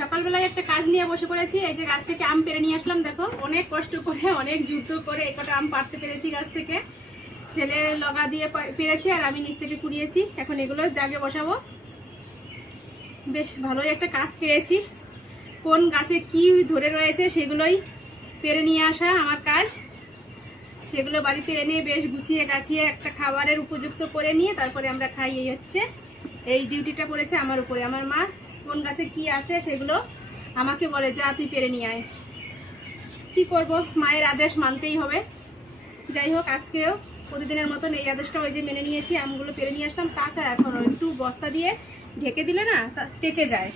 সকালবেলায় একটা কাজ নিয়ে বসে পড়েছি। এই যে গাছ থেকে আম পেড়ে নিয়ে আসলাম। দেখো অনেক কষ্ট করে, অনেক যুদ্ধ করে একটা আম পাড়তে পেরেছি গাছ থেকে। ছেলে লগা দিয়ে পেরেছি আর আমি নিচ থেকে কুড়িয়েছি। এখন এগুলো জাগে বসাবো। বেশ ভালোই একটা কাজ পেয়েছি। কোন গাছে কি ধরে রয়েছে সেগুলোই পেড়ে নিয়ে আসা আমার কাজ। সেগুলো বাড়িতে এনে বেশ গুছিয়ে গাছিয়ে একটা খাবারের উপযুক্ত করে নিয়ে তারপরে আমরা খাই। এই হচ্ছে এই ডিউটিটা পড়েছে আমার উপরে। আমার মা কোন গাছে কি আছে সেগুলো আমাকে বলে, যা তুই পেরে নিয়ে আয়। কি করব, মায়ের আদেশ মানতেই হবে। যাই হোক, আজকেও প্রতিদিনের মতন এই আদেশটা ওই যে মেনে নিয়েছি। আমগুলো পেরে নিয়ে আসলাম কাঁচা, এখনও একটু বস্তা দিয়ে ঢেকে দিলে না টেকে যায়,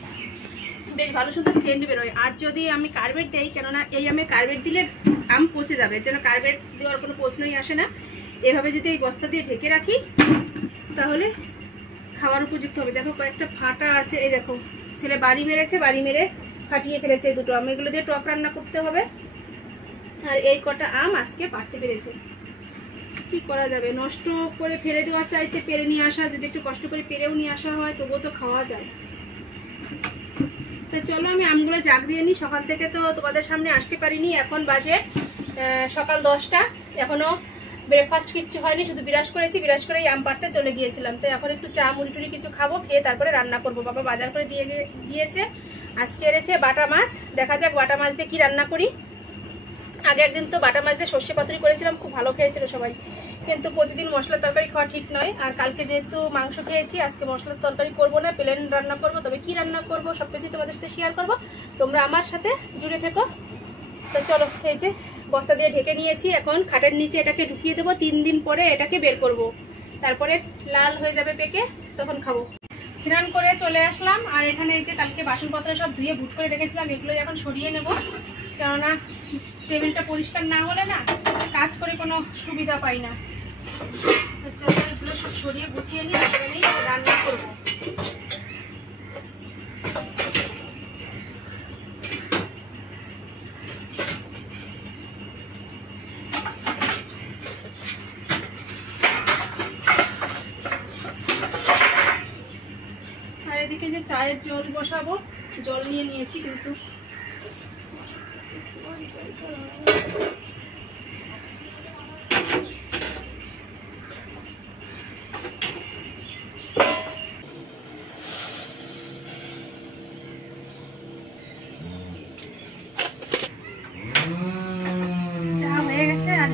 বেশ ভালো সুন্দর সেন্ট বেরোয়। আর যদি আমি কার্বেট দেই, কেননা এই আমে কার্বেট দিলে আম পচে যাবে, যেন কার্বেট দেওয়ার কোনো প্রশ্নই আসে না। এভাবে যদি এই বস্তা দিয়ে ঢেকে রাখি তাহলে খাওয়ার উপযুক্ত হবে। দেখো কয়েকটা ফাটা আছে, এই দেখো ছেলে বাড়ি মেরেছে, বাড়ি মেরে ফাটিয়ে ফেলেছে এই দুটো আম। এগুলো দিয়ে টক রান্না করতে হবে। আর এই কটা আম আজকে পাড়তে পেরেছে। কি করা যাবে, নষ্ট করে ফেলে দেওয়ার চাইতে পেরে নিয়ে আসা, যদি একটু কষ্ট করে পেরেও নিয়ে আসা হয় তবুও তো খাওয়া যায়। তো চলো আমি আমগুলো জাগ দিয়ে নিই। সকাল থেকে তো তোমাদের সামনে আসতে পারিনি। এখন বাজে সকাল 10টা, এখনো ব্রেকফাস্ট কিচ্ছু হয়নি, শুধু বিরাজ করেছি। বিরাজ করেই আম পাড়তে চলে গিয়েছিলাম। তো এখন একটু চা মুড়ি টুড়ি কিছু খাবো, খেয়ে তারপরে রান্না করবো। বাবা বাজার করে দিয়ে গিয়েছে। আজকে এনেছে বাটা মাছ। দেখা যাক বাটা মাছ দিয়ে কি রান্না করি। আগে একদিন তো বাটা মাছ দিয়ে সর্ষে পাতুরি করেছিলাম, খুব ভালো খেয়েছিল সবাই। কিন্তু প্রতিদিন মশলার তরকারি খাওয়া ঠিক নয়। আর কালকে যেহেতু মাংস খেয়েছি, আজকে মশলার তরকারি করবো না, প্লেন রান্না করবো। তবে কি রান্না করবো সবকিছু তোমাদের সাথে শেয়ার করবো, তোমরা আমার সাথে জুড়ে থেকো। তো চলো, এই যে বস্তা দিয়ে ঢেকে নিয়েছি। এখন খাটের নিচে এটাকে ঢুকিয়ে দেবো। 3 দিন পরে এটাকে বের করব, তারপরে লাল হয়ে যাবে পেকে, তখন খাবো। স্নান করে চলে আসলাম। আর এখানে এই যে কালকে বাসনপত্র সব ধুয়ে বুট করে রেখেছিলাম, এগুলো এখন সরিয়ে নেব। কেননা টেবিলটা পরিষ্কার না হলে না কাজ করে কোনো সুবিধা পাই না। চলো এগুলো সব সরিয়ে গুছিয়ে নিই, তারপরে নিই রান্না করবো। আর এদিকে যে চায়ের জল বসাবো, জল নিয়ে নিয়েছি কিন্তু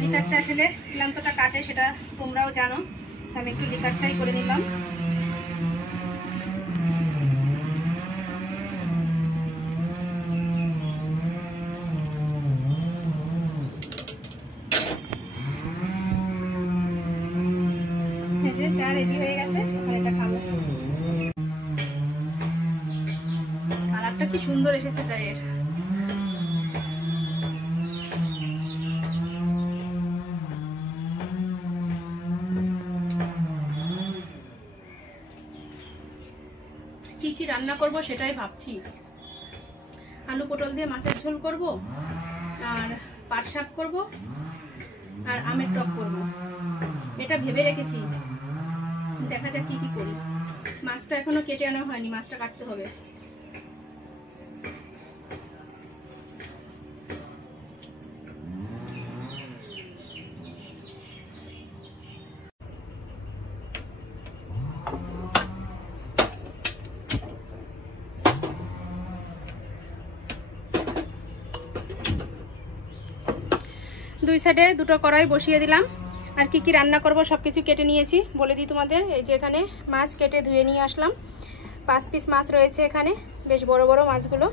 লিকার চা খেলে ক্লান্তটা কাটে, সেটা তোমরাও জানো। আমি একটু লিকার চাই করে নিলাম। চা রেডি হয়ে গেছে, এটা খাবো। কালারটা কি সুন্দর এসেছে চায়ের। কি কি রান্না করব সেটাই ভাবছি। আলু পটল দিয়ে মাছের ঝোল করব, আর পাট শাক করব, আর আমের টক করব। এটা ভেবে রেখেছি, দেখা যাক কি কি করি। মাছটা এখনো কেটে আনা হয়নি, মাছটা কাটতে হবে। 2 সাইডে দুটো কড়াই বসিয়ে দিলাম। আর কি কি রান্না করব সবকিছু কেটে নিয়েছি, বলে দিই তোমাদের। এই যে এখানে মাছ কেটে ধুয়ে নিয়ে আসলাম। 5 পিস মাছ রয়েছে এখানে, বেশ বড় বড় মাছগুলো।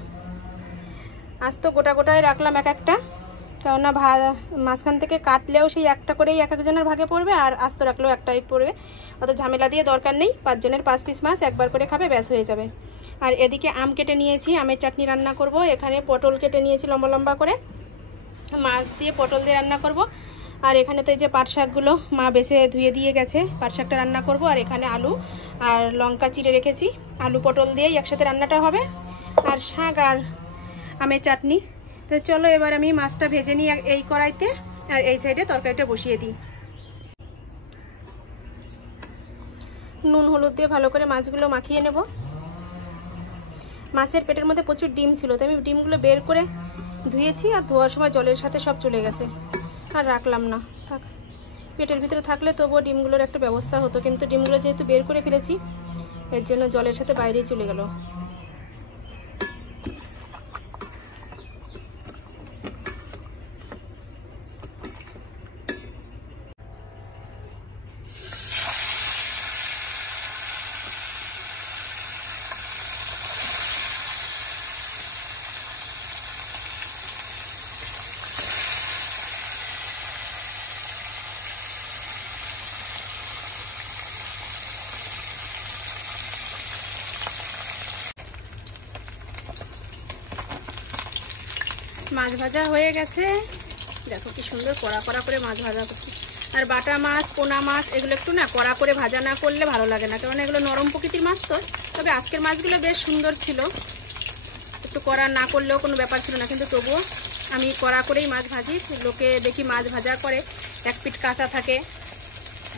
আজ তো গোটা গোটাই রাখলাম এক একটা, কেননা মাঝখান থেকে কাটলেও সেই একটা করেই এক একজনের ভাগে পড়বে, আর আস্ত রাখলেও একটাই পড়বে। অত ঝামেলা দিয়ে দরকার নেই। 5 জনের 5 পিস মাছ একবার করে খাবে, ব্যাস হয়ে যাবে। আর এদিকে আম কেটে নিয়েছি, আমের চাটনি রান্না করব। এখানে পটল কেটে নিয়েছি লম্বা লম্বা করে, মাছ দিয়ে পটল দিয়ে রান্না করব। আর এখানে তো এই যে পাট শাকগুলো মা বেছে ধুয়ে দিয়ে গেছে, পাট শাকটা রান্না করব। আর এখানে আলু আর লঙ্কা চিড়ে রেখেছি, আলু পটল দিয়েই একসাথে রান্নাটা হবে। আর শাক আর আমের চাটনি। তো চলো এবার আমি মাছটা ভেজে নিই এই কড়াইতে, আর এই সাইডে তরকারিটা বসিয়ে দিই। নুন হলুদ দিয়ে ভালো করে মাছগুলো মাখিয়ে নেব। মাছের পেটের মধ্যে প্রচুর ডিম ছিল, তো আমি ডিমগুলো বের করে ধুয়েছি, আর ধোয়ার সময় জলের সাথে সব চলে গেছে, আর রাখলাম না। থাক, পেটের ভিতরে থাকলে তবুও ডিমগুলোর একটা ব্যবস্থা হতো, কিন্তু ডিমগুলো যেহেতু বের করে ফেলেছি এর জন্য জলের সাথে বাইরেই চলে গেল। মাছ ভাজা হয়ে গেছে, দেখো কি সুন্দর কড়া কড়া করে মাছ ভাজা করছি। আর বাটা মাছ, পোনা মাছ এগুলো একটু না কড়া করে ভাজা না করলে ভালো লাগে না, কারণ এগুলো নরম প্রকৃতির মাছ তো। তবে আজকের মাছগুলো বেশ সুন্দর ছিল, একটু কড়া না করলেও কোনো ব্যাপার ছিল না, কিন্তু তবুও আমি কড়া করেই মাছ ভাজি। লোকে দেখি মাছ ভাজা করে এক পিঠ কাঁচা থাকে,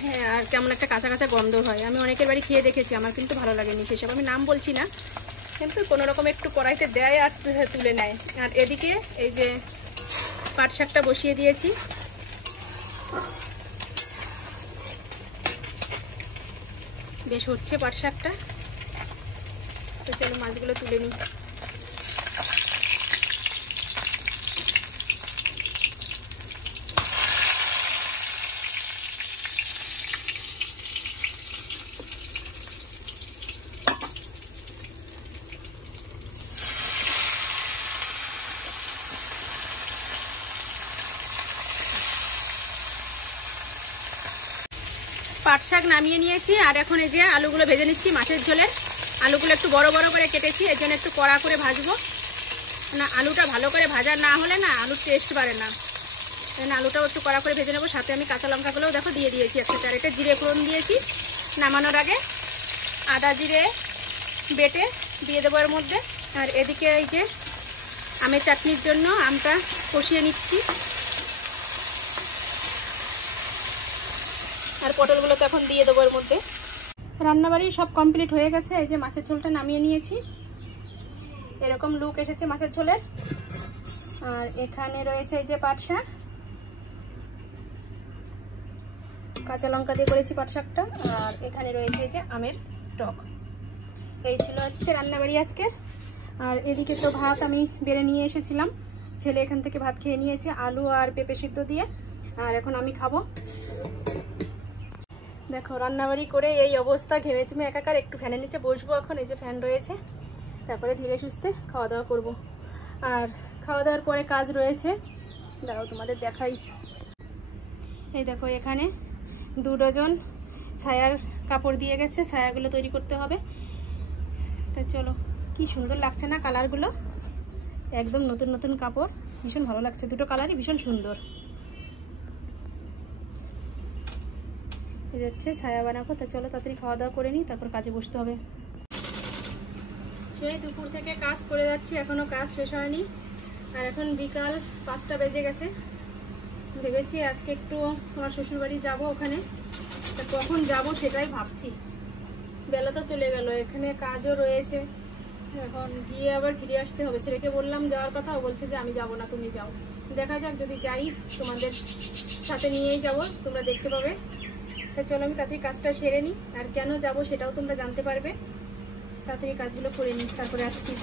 হ্যাঁ, আর কেমন একটা কাঁচা কাঁচা গন্ধ হয়। আমি অনেকের বাড়ি খেয়ে দেখেছি, আমার কিন্তু ভালো লাগেনি সেসব, আমি নাম বলছি না, কিন্তু কোনো রকম একটু কড়াইতে দেয় আর তুলে নেয়। আর এদিকে এই যে পাট শাকটা বসিয়ে দিয়েছি, বেশ হচ্ছে পাট শাকটা। তো চলো মাছগুলো তুলে নিই। পাট শাক নামিয়ে নিয়েছি, আর এখন এই যে আলুগুলো ভেজে নিচ্ছি মাছের ঝোলের। আলুগুলো একটু বড় বড় করে কেটেছি, এর জন্য একটু কড়া করে ভাজবো না। আলুটা ভালো করে ভাজা না হলে না আলুর টেস্ট বাড়ে না, আলুটাও একটু কড়া করে ভেজে নেবো। সাথে আমি কাঁচা লঙ্কাগুলোও দেখো দিয়ে দিয়েছি একসাথে। আর এটা জিরে ফোড়ন দিয়েছি নামানোর আগে, আদা জিরে বেটে দিয়ে দেবো এর মধ্যে। আর এদিকে এই যে আমের চাটনির জন্য আমটা কষিয়ে নিচ্ছি, আর পটলগুলো তো এখন দিয়ে দেবো এর মধ্যে। রান্নাবাড়ি সব কমপ্লিট হয়ে গেছে, এই যে মাছের ঝোলটা নামিয়ে নিয়েছি, এরকম লুক এসেছে মাছের ঝোলের। আর এখানে রয়েছে এই যে পাট শাক, কাঁচা লঙ্কা দিয়ে করেছি পাট শাকটা। আর এখানে রয়েছে এই যে আমের টক। এই ছিল হচ্ছে রান্নাবাড়ি আজকের। আর এদিকে তো ভাত আমি বেড়ে নিয়ে এসেছিলাম, ছেলে এখান থেকে ভাত খেয়ে নিয়েছে আলু আর পেঁপে সিদ্ধ দিয়ে। আর এখন আমি খাবো। দেখো রান্নাবাড়ি করে এই অবস্থা, ঘেমে চুমে একাকার। একটু ফ্যানের নিচে বসবো এখন, এই যে ফ্যান রয়েছে, তারপরে ধীরে সুস্থে খাওয়া দাওয়া করব। আর খাওয়া দাওয়ার পরে কাজ রয়েছে, দাঁড়াও তোমাদের দেখাই। এই দেখো এখানে 2 ডজন ছায়ার কাপড় দিয়ে গেছে, ছায়াগুলো তৈরি করতে হবে। তা চলো, কি সুন্দর লাগছে না কালারগুলো, একদম নতুন নতুন কাপড়, ভীষণ ভালো লাগছে, দুটো কালারই ভীষণ সুন্দর। এই যাচ্ছে ছায়া বানাবো। তা চলো তাড়াতাড়ি খাওয়া দাওয়া করে নিই, তারপর কাজে বসতে হবে। সেই দুপুর থেকে কাজ করে যাচ্ছি, এখনো কাজ শেষ হয়নি। আর এখন বিকাল 5টা বেজে গেছে। ভেবেছি আজকে একটু আমার শ্বশুরবাড়ি যাব, ওখানে তা কখন যাব সেটাই ভাবছি। বেলা তো চলে গেল, এখানে কাজও রয়েছে, এখন গিয়ে আবার ফিরে আসতে হবে। ছেলেকে বললাম যাওয়ার কথা, ও বলছে যে আমি যাব না, তুমি যাও। দেখা যাক, যদি যাই তোমাদের সাথে নিয়েই যাব, তোমরা দেখতে পাবে। তা চলো আমি তাড়াতাড়ি কাজটা সেরে নিই, আর কেন যাব সেটাও তোমরা জানতে পারবে। তাড়াতাড়ি কাজগুলো করে নিই, তারপরে আসছি।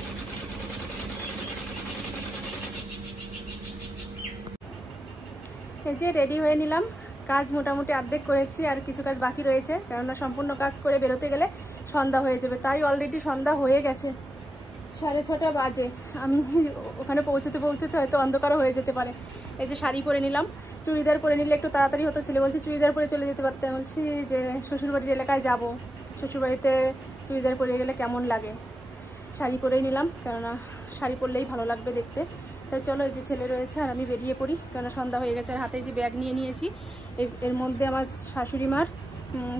এই যে রেডি হয়ে নিলাম, কাজ মোটামুটি অর্ধেক করেছি, আর কিছু কাজ বাকি রয়েছে, কেননা সম্পূর্ণ কাজ করে বেরোতে গেলে সন্ধ্যা হয়ে যাবে। তাই অলরেডি সন্ধ্যা হয়ে গেছে, 6:30 বাজে। আমি ওখানে পৌঁছতে পৌঁছতে হয়তো অন্ধকারও হয়ে যেতে পারে। এই যে শাড়ি পরে নিলাম, চুড়িদার পরে নিলে একটু তাড়াতাড়ি হতো। ছেলে বলছে চুড়িদার পরে চলে যেতে পারতে, বলছি যে শ্বশুরবাড়ির এলাকায় যাব, শ্বশুরবাড়িতে চুড়িদার পরে গেলে কেমন লাগে, শাড়ি পরেই নিলাম, কেননা শাড়ি পরলেই ভালো লাগবে দেখতে। তাই চলো, এই যে ছেলে রয়েছে আর আমি বেরিয়ে পড়ি, কেননা সন্ধ্যা হয়ে গেছে। আর হাতে যে ব্যাগ নিয়ে নিয়েছি, এর মধ্যে আমার শাশুড়ি মার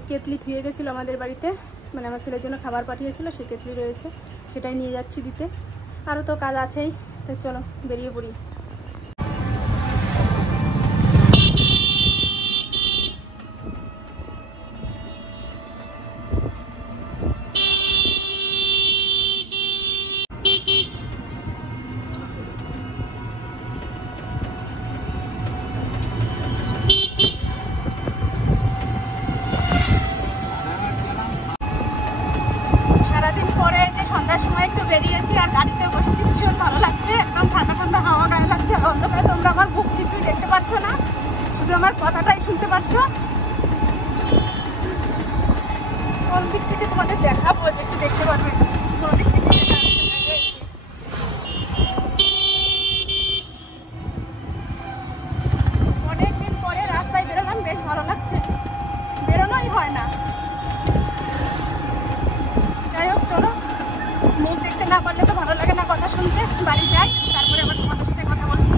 কেতলি ধুয়ে গেছিলো আমাদের বাড়িতে, মানে আমার ছেলের জন্য খাবার পাঠিয়েছিল, সেই কেতলি রয়েছে, সেটাই নিয়ে যাচ্ছি দিতে। আরও তো কাজ আছেই, তাই চলো বেরিয়ে পড়ি। গাড়িতে বসেছি, ভীষণ ভালো লাগছে, একদম ঠান্ডা ঠান্ডা হাওয়া গায়ে লাগছে। আর অন্ধকারে তোমরা আমার মুখ কিছুই দেখতে পাচ্ছ না, শুধু আমার কথাটাই শুনতে পাচ্ছ। কোন দিক থেকে তোমাদের দেখাবো যে একটু দেখতে পারবে, কোন দিক থেকে অনেকদিন পরে রাস্তায় বেরোলাম, বেশ ভালো লাগছে, বেরোনোই হয় না। যাই হোক চলো, মুখ দেখতে না পারলে তো ভালো লাগে না কথা শুনতে। বাড়ি যাই, তারপরে আবার তোমাদের সাথে কথা বলছি।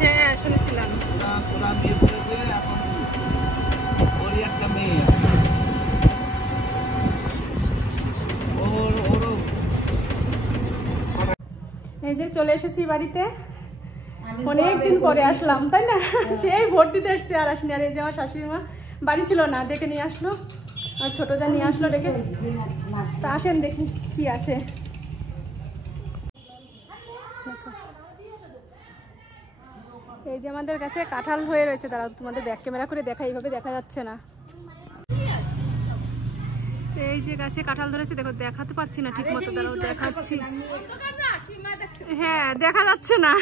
হ্যাঁ শুনেছিলাম। এই যে চলে এসেছি বাড়িতে, অনেকদিন পরে আসলাম তাই না, সেই ভোট দিতে এসছি আর আসিনি। আর এই যে আমার শাশুড়ি মা বাড়ি ছিল না, ডেকে নিয়ে আসলো, আর ছোট যা নিয়ে আসলো ডেকে। তা আসেন দেখি কি আছে। এই যে আমাদের কাছে কাঁঠাল হয়ে রয়েছে, দাঁড়াও তোমাদের ব্যাক ক্যামেরা করে দেখা, এইভাবে দেখা যাচ্ছে না। এই যে গাছে কাঁঠাল ধরেছে, দেখো দেখাতে পারছি না ঠিক মতো, দাঁড়াও দেখাচ্ছি। হ্যাঁ দেখা যাচ্ছে না।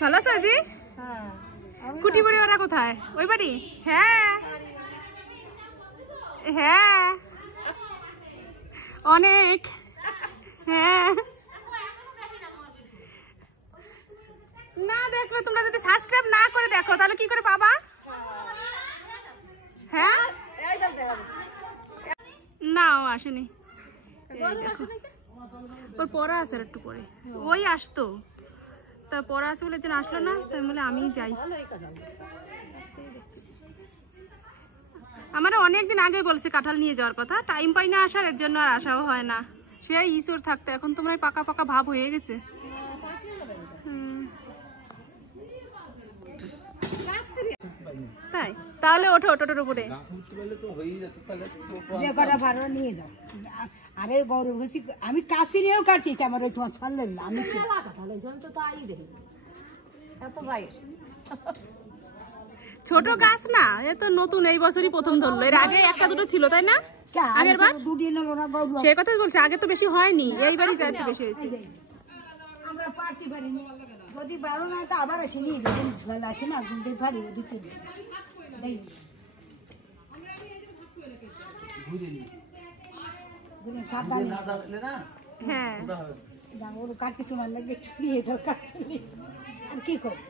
ভালো আছো দিদি? কুটি বাড়ি ওরা কোথায়? ওই বাড়ি? হ্যাঁ হ্যাঁ অনেক। হ্যাঁ না দেখবে, তোমরা যদি সাবস্ক্রাইব না করে দেখো তাহলে কি করে পাবা? হ্যাঁ না ও আসেনি, ওর পড়া আছে আর একটু পরে, ওই আসতো, তা পড়া আছে বলে যেন আসলো না, তাই বলে আমি যাই। আমার অনেকদিন আগে বলছে কাঁঠাল নিয়ে যাওয়ার কথা, টাইম পাই না আসার, এর জন্য আর আসাও হয় না। সে ইসুর থাকতে এখন তোমরা পাকা পাকা ভাব হয়ে গেছে। তাই তাহলে ওঠো, টোটোর উপরে। আরে গরু আমি কাশি নিয়েও কাটছি, আমার ওই তোমার সরলেন না, আমি ছোট গাছ না, এ তো নতুন, এই বছরই প্রথম ধরলো, এর আগে একটা দুটো ছিল তাই না? আগের বার সে কথা বলছে, আগে তো বেশি হয়নি, এইবারই যা একটু বেশি হয়েছে। আমরা পারতে পারিনি, যদি ভালো না তো আবার আসি নিয়ে যাবেন, আসে না কিন্তু পারি ওদিকে হ্যাঁ কাটতে সময় লাগবে, নিয়ে যাও কাটতে। আর কি করবো,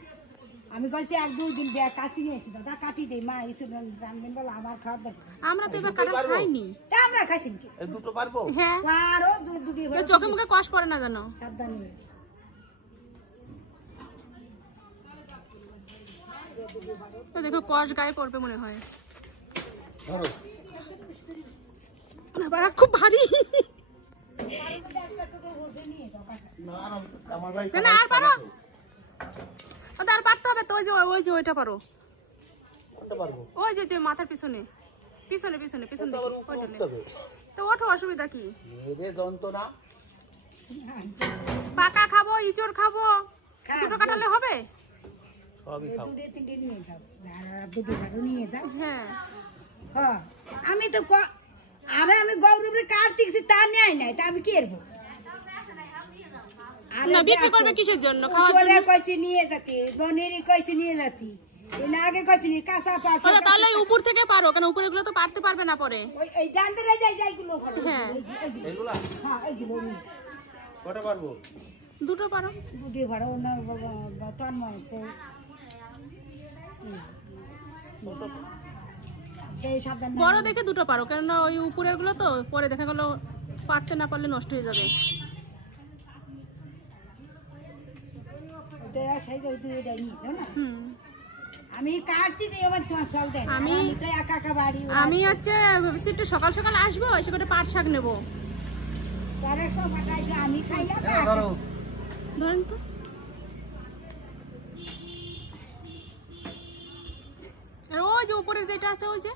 আমি বলছি এক দুদিন কাশি নিয়ে এসি, দাদা কাটি দেয় মা, এইসব রান্নেন বলো আমার খাওয়ার দরকার। আমরা তো এবার কাঁঠাল খাইনি, আমরা খাইছি দুটো পারবো। হ্যাঁ পারো, দুটি চোখে মুখে কষ পড়ে না জানো, সাবধানে। তো দেখো কষ গায়ে পড়বে মনে হয়, খুব ভারী। না আর পারো, আর পারতে হবে তো, ওই যে ওইটা পারো, ওই যে মাথার পিছনে পিছনে পিছনে পিছন দিকে তো ওঠো, অসুবিধা কি? পাকা খাবো, ইঁচড় খাবো, দুটো কাটালে হবে। দুটো তিনটে নিয়ে যাও, আর দুটো ভালো নিয়ে যাও। হ্যাঁ হ্যাঁ আমি তো আরে আমি গৌরবের কার টিকছি তা নেয় নাই, তা আমি কি করবো? না বিক্রি করবে কিসের জন্য? খাওয়ার জন্য। কইছি নিয়ে যাতি, বনেরই কইছি নিয়ে যাতি, এর আগে কইছি নি কাঁচা পাড়। আচ্ছা তাহলে উপর থেকে পারো, কারণ উপরে গুলো তো পারতে পারবে না পরে। ওই এই জানতে যাই যাইগুলো হ্যাঁ এইগুলা, হ্যাঁ এইগুলো কটা পারবো? দুটো পারো। দুটি ভাড়া ওনার তন মারছে সাবধান। বড় দেখে দুটো পারো, কেননা ওই উপরের গুলো তো পরে দেখা গেলো পারতে না পারলে নষ্ট হয়ে যাবে। হুম আমি কাটতে আমার তোমার চল দেন, আমি তো একা একা বাড়ি। আমি হচ্ছে ভেবেছি একটু সকাল সকাল আসবো, এসে করে পাট শাক নেবো। আমি খাই ধরেন তো আর ওই যে উপরের যেটা আছে ওই যে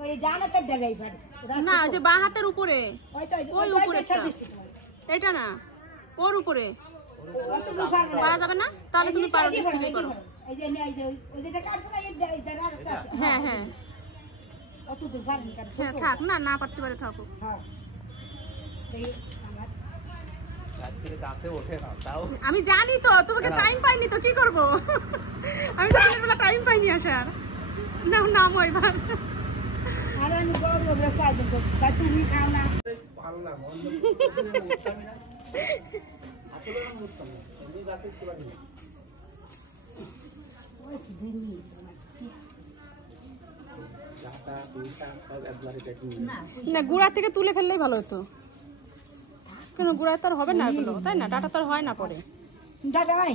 ওই জানা তো জায়গায় পারে না, ওই যে বাঁ হাতের উপরে, ওই উপরে এটা না, ওর উপরে পারা যাবে না? তাহলে তুমি পারো, নিচ থেকেই পারো। হ্যাঁ হ্যাঁ হ্যাঁ থাক, না না পারতে পারে থাকো। আমি জানি তো, তোমাকে টাইম পাইনি তো কি করবো। আমি তো দিনের বেলা টাইম পাইনি আসার। না নামো এবার। তুমি খাও না না, গুড়া থেকে তুলে ফেললেই ভালো হতো, কেন গুড়া তো আর হবে না এগুলো, তাই না? ডাটা তো আর হয় না পরে। দাদা ভাই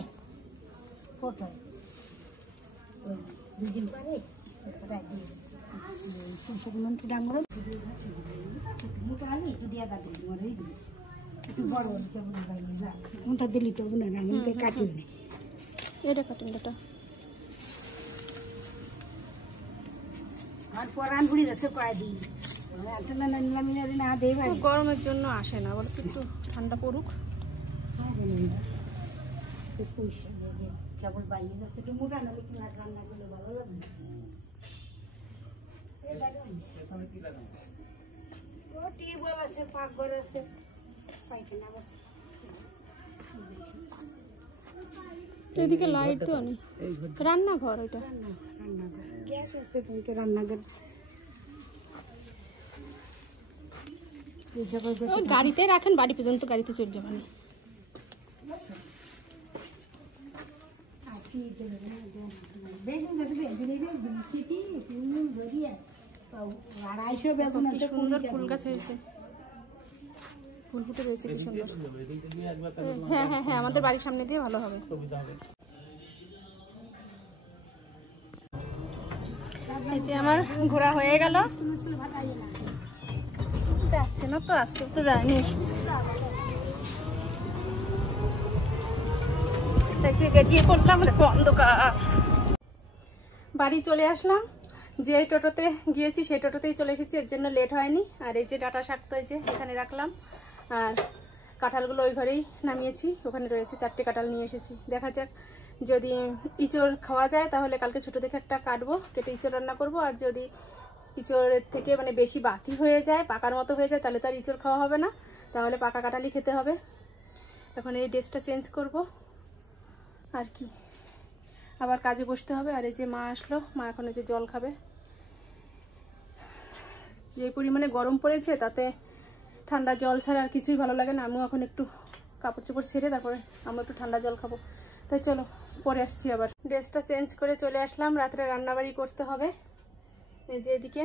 কোথায় দুদিন পরে ডাঙর কোনটা দিলি তো কাটি এটা কাটুন এটা। আর পরান পুড়ি যাচ্ছে কয়দিন না দেই ভাই, গরমের জন্য আসে না, বলো একটু ঠান্ডা পড়ুক। কেবল বাইরে যাচ্ছে তো মোটা না রান্না করলে ভালো লাগবে। টিউবওয়েল আছে, পাকঘর আছে, পাইখানা আছে। এদিকে লাইট তো নেই, রান্নাঘর ওইটা। রান্নাঘর গ্যাস আছে, কিন্তু রান্নাঘর গাড়িতে রাখেন, বাড়ি পর্যন্ত গাড়িতে চলে যাবেন। সুন্দর ফুল গাছ হয়েছে, ফুল ফুটে রয়েছে কি সুন্দর। হ্যাঁ হ্যাঁ হ্যাঁ আমাদের বাড়ির সামনে দিয়ে ভালো হবে। এই যে আমার ঘোরা হয়ে গেল, যাচ্ছে না তো আজকে তো যায়নি। বেরিয়ে পড়লাম, দেখো অন্ধকার। বাড়ি চলে আসলাম, যে টোটোতে গিয়েছি সেই টোটোতেই চলে এসেছি, এর জন্য লেট হয়নি। আর এই যে ডাটা শাক তো এই যে এখানে রাখলাম, আর কাঁঠালগুলো ওই ঘরেই নামিয়েছি, ওখানে রয়েছে 4টে কাঁঠাল নিয়ে এসেছি। দেখা যাক যদি ইঁচড় খাওয়া যায় তাহলে কালকে ছোটো দেখে একটা কাটবো, কেটে ইঁচড় রান্না করব। আর যদি ইঁচড়ের থেকে মানে বেশি বাতি হয়ে যায়, পাকার মতো হয়ে যায়, তাহলে তো আর ইঁচড় খাওয়া হবে না, তাহলে পাকা কাঁঠালই খেতে হবে। এখন এই ড্রেসটা চেঞ্জ করব আর কি, আবার কাজে বসতে হবে। আর এই যে মা আসলো, মা এখন এই যে জল খাবে। যে পরিমাণে গরম পড়েছে তাতে ঠান্ডা জল ছাড়া আর কিছুই ভালো লাগে না। আমিও এখন একটু কাপড় চোপড় ছেড়ে তারপরে আমরা একটু ঠান্ডা জল খাবো। তাই চলো পরে আসছি। আবার ড্রেসটা চেঞ্জ করে চলে আসলাম, রাত্রে রান্নাবাড়ি করতে হবে। এই যে এদিকে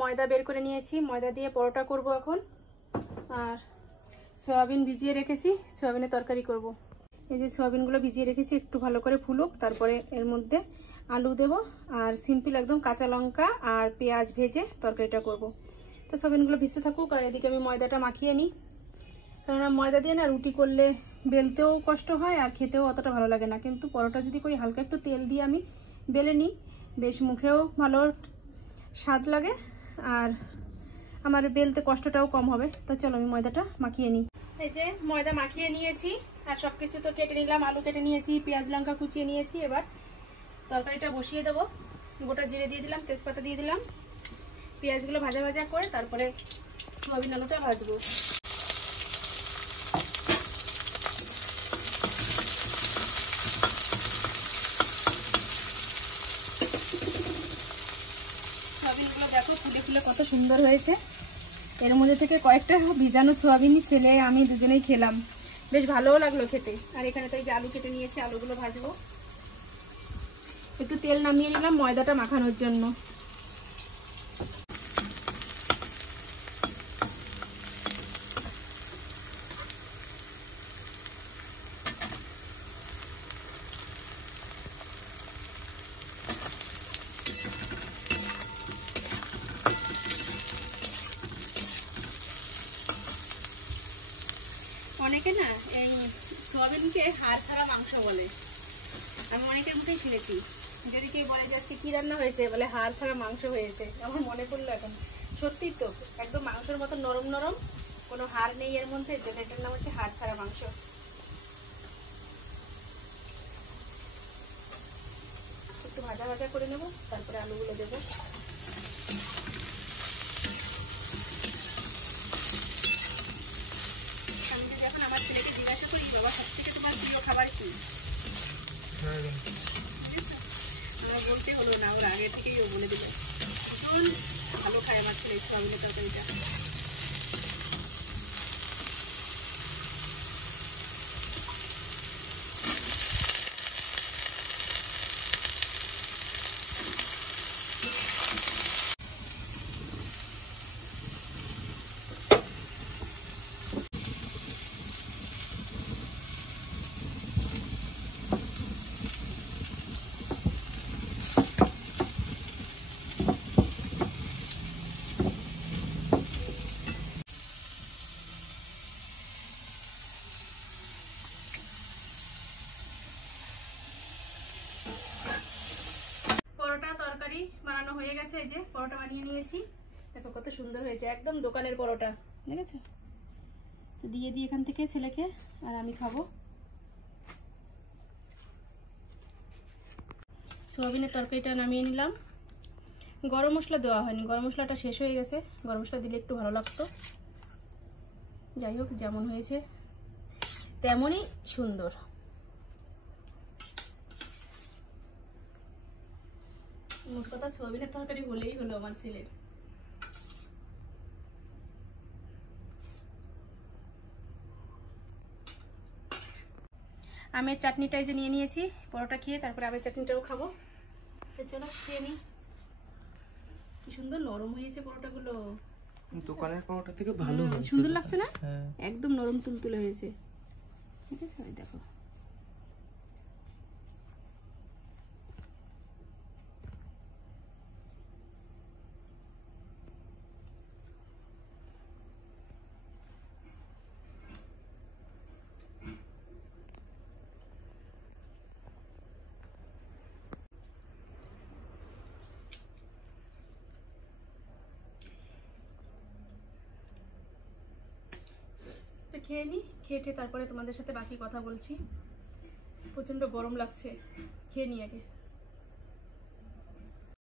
ময়দা বের করে নিয়েছি, ময়দা দিয়ে পরোটা করব এখন। আর সয়াবিন ভিজিয়ে রেখেছি, সয়াবিনের তরকারি করব। এই যে সয়াবিনগুলো ভিজিয়ে রেখেছি, একটু ভালো করে ফুলুক, তারপরে এর মধ্যে আলু দেব আর সিম্পল একদম কাঁচা লঙ্কা আর পেঁয়াজ ভেজে তরকারিটা করব। তো সয়াবিনগুলো ভিজতে থাকুক, আর এদিকে আমি ময়দাটা মাখিয়ে নিই। কেননা ময়দা দিয়ে না রুটি করলে বেলতেও কষ্ট হয় আর খেতেও অতটা ভালো লাগে না, কিন্তু পরোটা যদি করি হালকা একটু তেল দিয়ে আমি বেলে নিই, বেশ মুখেও ভালো স্বাদ লাগে আর আমার বেলতে কষ্টটাও কম হবে। তো চলো আমি ময়দাটা মাখিয়ে নিই। এই যে ময়দা মাখিয়ে নিয়েছি, আর সব কিছু তো কেটে নিলাম, আলু কেটে নিয়েছি, পেঁয়াজ লঙ্কা কুচিয়ে নিয়েছি। এবার তরকারিটা বসিয়ে দেবো। গোটা জিরে দিয়ে দিলাম, তেজপাতা দিয়ে দিলাম। পেঁয়াজগুলো ভাজা ভাজা করে তারপরে সোয়াবিন আলুটা ভাজবো। সোয়াবিনগুলো দেখো ফুলে ফুলে কত সুন্দর হয়েছে। এর মধ্যে থেকে কয়েকটা ভিজানো সোয়াবিনই ছেলে আমি দুজনেই খেলাম, বেশ ভালোও লাগলো খেতে। আর এখানে তো এই যে আলু কেটে নিয়েছি, আলুগুলো ভাজবো। একটু তেল নামিয়ে নিলাম ময়দাটা মাখানোর জন্য। অনেকে না এই সোয়াবিনকে হাড় ছাড়া মাংস বলে, আমি অনেকের মুখেই শুনেছি। যদি কেউ বলে যে আজকে কি রান্না হয়েছে, বলে হাড় ছাড়া মাংস হয়েছে। আমার মনে পড়লো এখন, সত্যিই তো একদম মাংসের মতো নরম নরম, কোনো হাড় নেই এর মধ্যে, যেটার নাম হচ্ছে হাড় ছাড়া মাংস। একটু ভাজা ভাজা করে নেবো, তারপরে আলুগুলো দেবো। আমি যদি এখন আমার ছেলেকে জিজ্ঞাসা করি, বাবা সব থেকে তোমার প্রিয় খাবার কি, আমার বলতে হলো না, ওর আগে থেকেই ও বলে দিল। ভীষণ ভালো খায় আমার ছেলে সোয়াবিনের তরকারিটা। পরোটা তরকারি বানানো হয়ে গেছে। এই যে পরোটা বানিয়ে নিয়েছি, দেখো কত সুন্দর হয়েছে, একদম দোকানের পরোটা, দেখেছো? তো দিয়ে দিই এখান থেকে ছেলেকে, আর আমি খাবো। সোয়াবিনের তরকারিটা নামিয়ে নিলাম। গরম মশলা দেওয়া হয়নি, গরম মশলাটা শেষ হয়ে গেছে, গরম মশলা দিলে একটু ভালো লাগতো। যাই হোক, যেমন হয়েছে তেমনই সুন্দর। মোট কথা সোয়াবিনের তরকারি হলেই হলো আমার ছেলের। আমের চাটনিটাই যে নিয়ে নিয়েছি, পরোটা খেয়ে তারপরে আমের চাটনিটাও খাবো। তো চলো খেয়ে নিই। কি সুন্দর নরম হয়েছে পরোটাগুলো, দোকানের পরোটা থেকে ভালো হয়েছে। সুন্দর লাগছে না? হ্যাঁ, একদম নরম তুলতুলে হয়েছে, ঠিক আছে? দেখো খেয়ে নি, খেয়ে তারপরে তোমাদের সাথে বাকি কথা বলছি। প্রচন্ড গরম লাগছে, খেয়ে নি আগে।